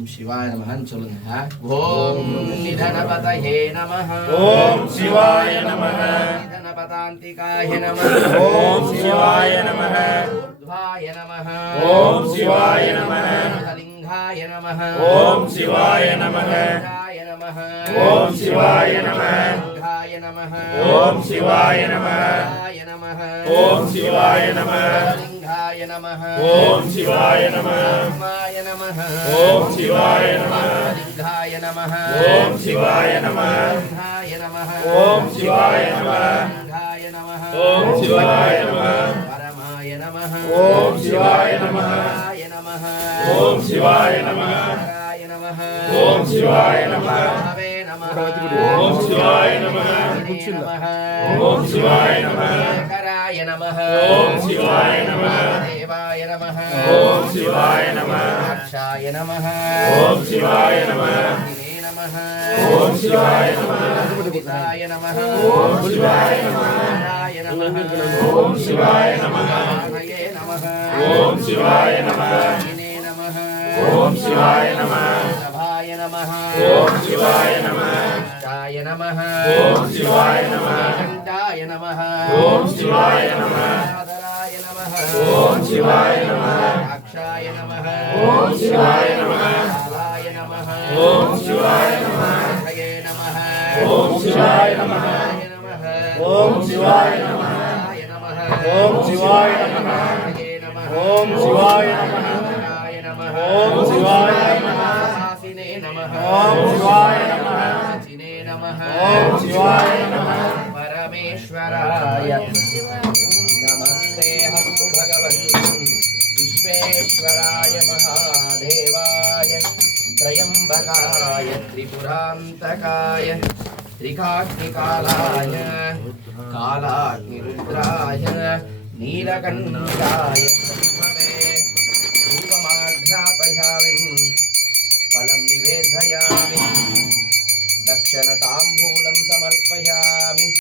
ஓம் சிவாய நமஹன்னு சொல்லுங்க. ஓம் நிதனபதயே நமஹ. ஓம் சிவாய நமஹ. நிதனபதாந்திகாய நமஹ. ஓம் சிவாய நமஹ. ஊர்த்வாய நமஹ. ஓம் சிவாய நமஹ. லிங்காய நமஹ. ஓம் சிவாய நமஹ. நமஹ. ஓம் சிவாய நமஹ. லிங்காய நமஹ. ஓம் சிவாய நமஹ. நமஹ. ஓம் சிவாய நமஹ. லிங்காய நமஹ. ஓம் சிவாய நமஹ. நமஹ. ஓம் சிவாய நமஹ. லிங்காய நமஹ. ஓம் சிவாய நமஹ. நமஹ. ஓம் சிவாய நமஹ. லிங்காய நமஹ. ஓம் சிவாய நமஹ. பரமாய நமஹ. ஓம் சிவாய நமஹ. நமஹ. ஓம் சிவாய நமஹ. நமஹ. ஓம் சிவாய நமஹ. ஹவே நமஹ. ஓம் சிவாய நமஹ. நமஹ. ஓம் சிவாய நமஹ. கராய நமஹ. ஓம் சிவாய நமஹ. தேவாய நமஹ. ஓம் சிவாய நமஹ. அக்ஷாய நமஹ. ஓம் சிவாய நமஹ. நமஹ. ஓம் சிவாய நமஹ. பிதாய நமஹ. ஓம் சிவாய நமஹ. நாராய நமஹ. ஓம் சிவாய நமஹ. ஹயே நமஹ. ஓம் சிவாய நமஹ. இனே நமஹ. ஓம் சிவாய நமஹ. சபாய நமஹ. ஓம் சிவாய நமஹ. அஷ்டாய நமஹ. ஓம் சிவாய நமஹ. கண்டாய நமஹ. ஓம் சிவாய நமஹ. ஆதராய நமஹ. ஓம் சிவாய நமஹ. அக்ஷாய நமஹ. ஓம் சிவாய நமஹ. காலாய நமஹ. ஓம் சிவாய நமஹ. ஹயே நமஹ. ஓம் சிவாய நமஹ. ஹயே நமஹ. ஓம் சிவாய நமஹ. ஹயே நமஹ. ஓம் சிவாய நமஹ. ஹயே நமஹ. ஓம் சிவாய நமஹ. ஹராய நமஹ. ஓம் சிவாய நமஹ. வாசினே நமஹ. ஓம் சிவாய நமஹ. சினே நமஹ. ஓம் சிவாய நமஹ. பரமேஸ்வராய நமஸ்தே ஹஸ்து பகவன் விஸ்வேஸ்வராய மகாதேவாய த்ரயம்பகாய திரிபுராந்தகாய त्रिकाग्निकालाय कालाग्निरुद्राय नीलकण्ठाय धूपमाघ्रापयामि फलं निवेदयामि दक्षिणताम्बूलं समर्पयामि।